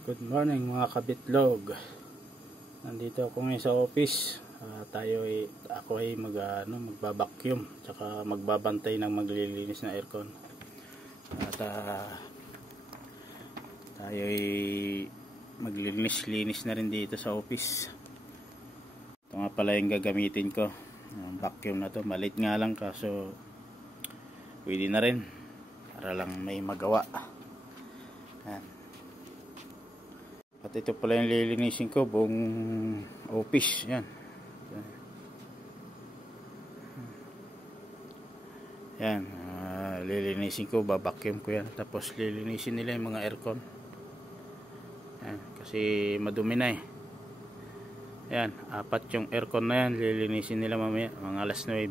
Good morning mga kabitlog. Nandito ako ngayon sa office. Ako ay magba-vacuum tsaka magbabantay ng maglilinis na aircon. At tayo ay maglilinis-linis na rin dito sa office. Ito nga pala yung gagamitin ko. Ang vacuum na to, malit nga lang kaso pwede na rin para lang may magawa. Yan. At ito pala yung lilinisin ko, buong office. Yan. Yan. Lilinisin ko, babacuum ko yan. Tapos lilinisin nila yung mga aircon. Yan. Kasi madumi na eh. Yan. 4 yung aircon na yan. Lilinisin nila mamaya, mga alas 9.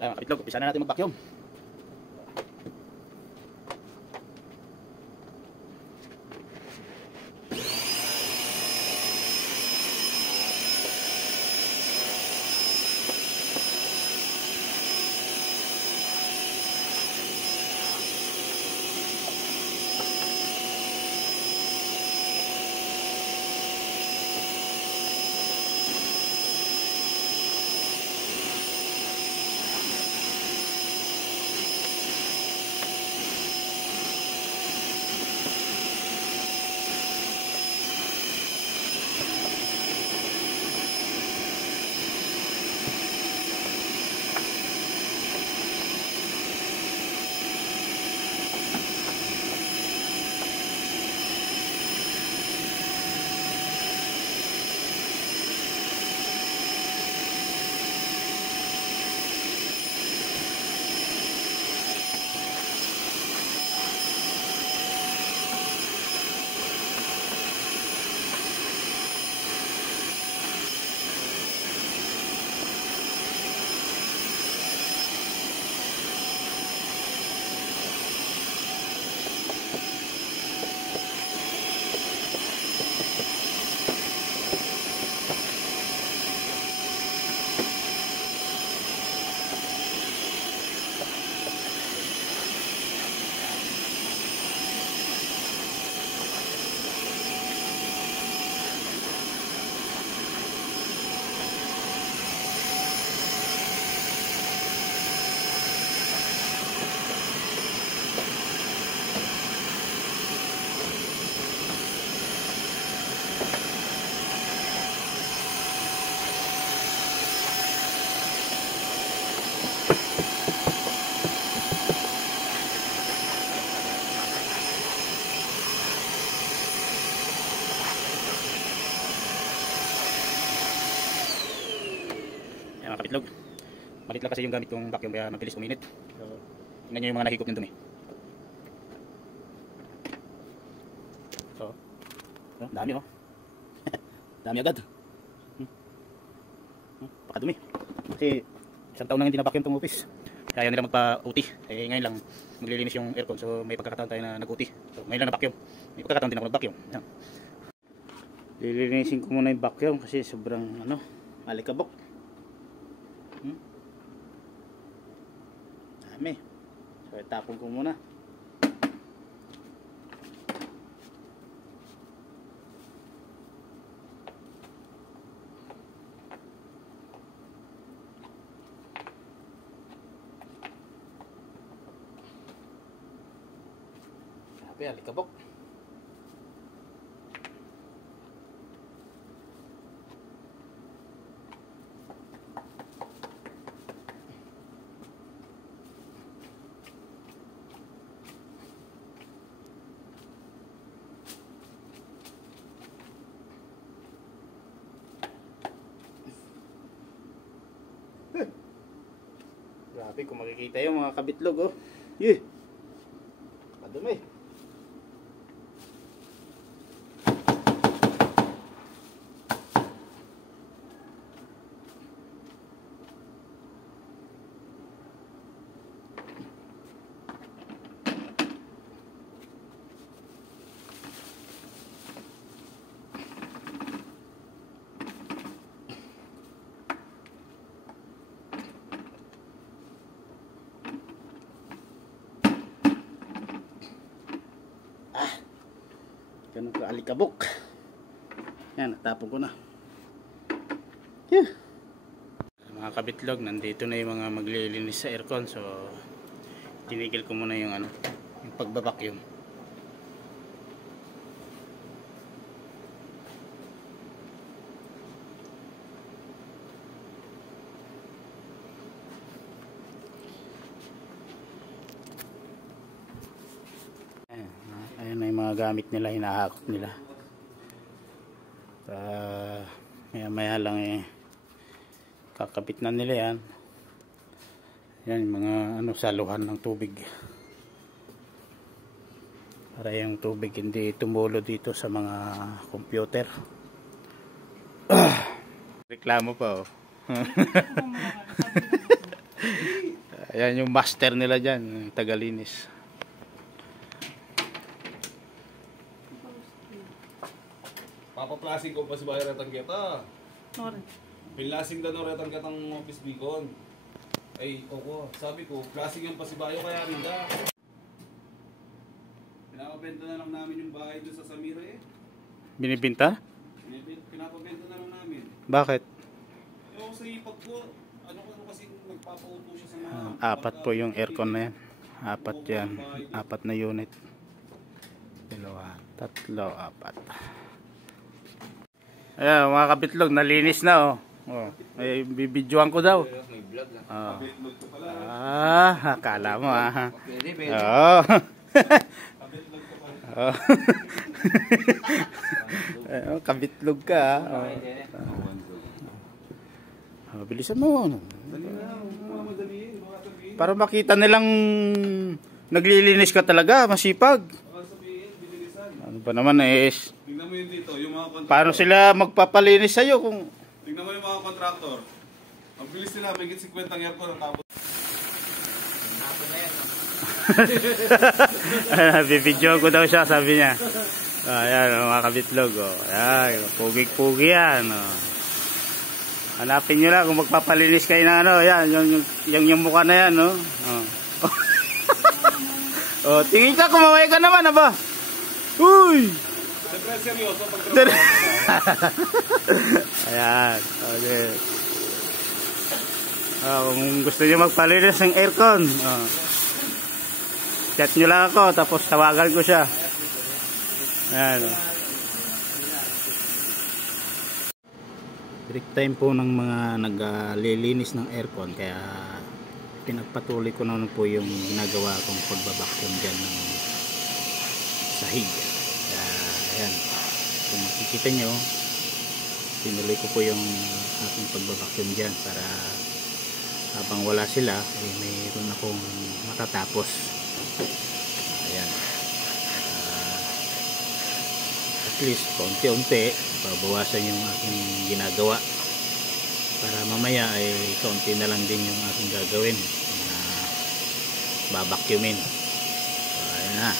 Ayan, kapitlog. Umpisa na natin mag-vacuum. Mga kapitlog, malit lang kasi yung gamit kong vacuum kaya mabilis uminit. So, tingnan nyo yung mga nahigop ng dumi. So, dami oh. Dami agad. Pakadumi. Kasi isang taon nang hindi na-vacuum tong office. Kaya nila magpa-OT. Eh ngayon lang maglilinis yung aircon. So may pagkakataon tayo na nag-OT. So ngayon lang na-vacuum. May pagkakataon din ako nag-vacuum. Lilinisin ko muna yung vacuum kasi sobrang alikabok. Dami. So itapon ko muna. Grabe, alikabok. Grabe kung makikita yung mga kabitlog oh. Madumi. Ganun ka alikabok. Yan, natapon ko na. Yeah. Mga kabitlog, nandito na yung mga maglilinis sa aircon. So, tinigil ko muna yung yung pagbabacuum. Ayan na yung mga gamit nila, hinahakot nila. Maya maya lang kakabit na nila yan. Yan yung mga saluhan ng tubig, para yung tubig hindi tumulo dito sa mga computer. Reklamo pa Ayan yung master nila dyan, tagalinis. Papaplasing ko pa si Bayan Retang Kita. Pinlasing daw ng Retang Kitang office beacon. Ay, oo. Sabi ko, plasing yung pasibayo kaya rin da. Pinapabenta na lang namin yung bahay doon sa Samira eh. Binibinta? Pinapabenta na lang namin. Bakit? Yung sa ipag ko, ano kasi nagpapauto siya sa mga... Apat po yung aircon na yan. Apat yan. Apat na unit. Dalawa, tatlo, apat. Ayan mga kabitlog, nalinis na ay bibidyoan ko daw. Akala mo kabitlog ka bilisan mo. Para makita nilang naglilinis ka talaga, masipag. Ano ba naman tingnan mo yun dito, yung mga contractor. Paano sila magpapalinis sa'yo kung... Tingnan mo yung mga contractor. Ang bilis nila, may 50 aircon ang tapos. Tapos na yan. Bibidyo ko daw siya, sabi niya. Ayan, mga kabitlog. Ayan, pugig-pugi yan. Hanapin nyo lang kung magpapalinis kayo na yan, yung mukha na yan. Tingin ka, kumaway ka naman, aba. Uy! Siyempre seryoso pag ayan, okay. Kung gusto nyo magpalinis ng aircon, chat nyo lang ako, tapos tawagan ko siya. Ayan. Break time po ng mga naglilinis ng aircon, kaya pinagpatuloy ko naman po yung ginagawa kong pagbabacuum dyan ng sahig. Ayan, kung makikita nyo, tinuloy ko po yung aking pagbabacuum dyan para habang wala sila mayroon akong matatapos. Ayan, at least kaunti-unti babawasan yung aking ginagawa para mamaya kaunti na lang din yung aking gagawin na babacuumin. Ayan na.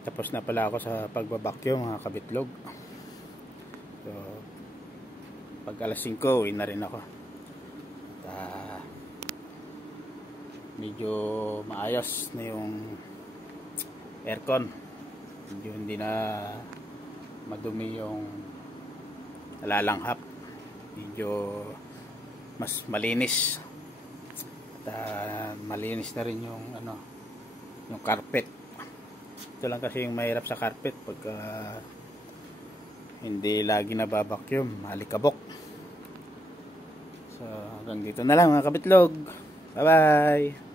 Tapos na pala ako sa pagbabacuum mga kabitlog. So pag alas 5 uwi na rin ako. At, medyo maayos na yung aircon. Medyo hindi na madumi yung nalalanghap. Medyo mas malinis. At malinis na rin yung yung carpet. Ito lang kasi yung mahirap sa carpet pagka hindi lagi nababacuum, malikabok. So hanggang dito na lang mga kabitlog. Bye bye.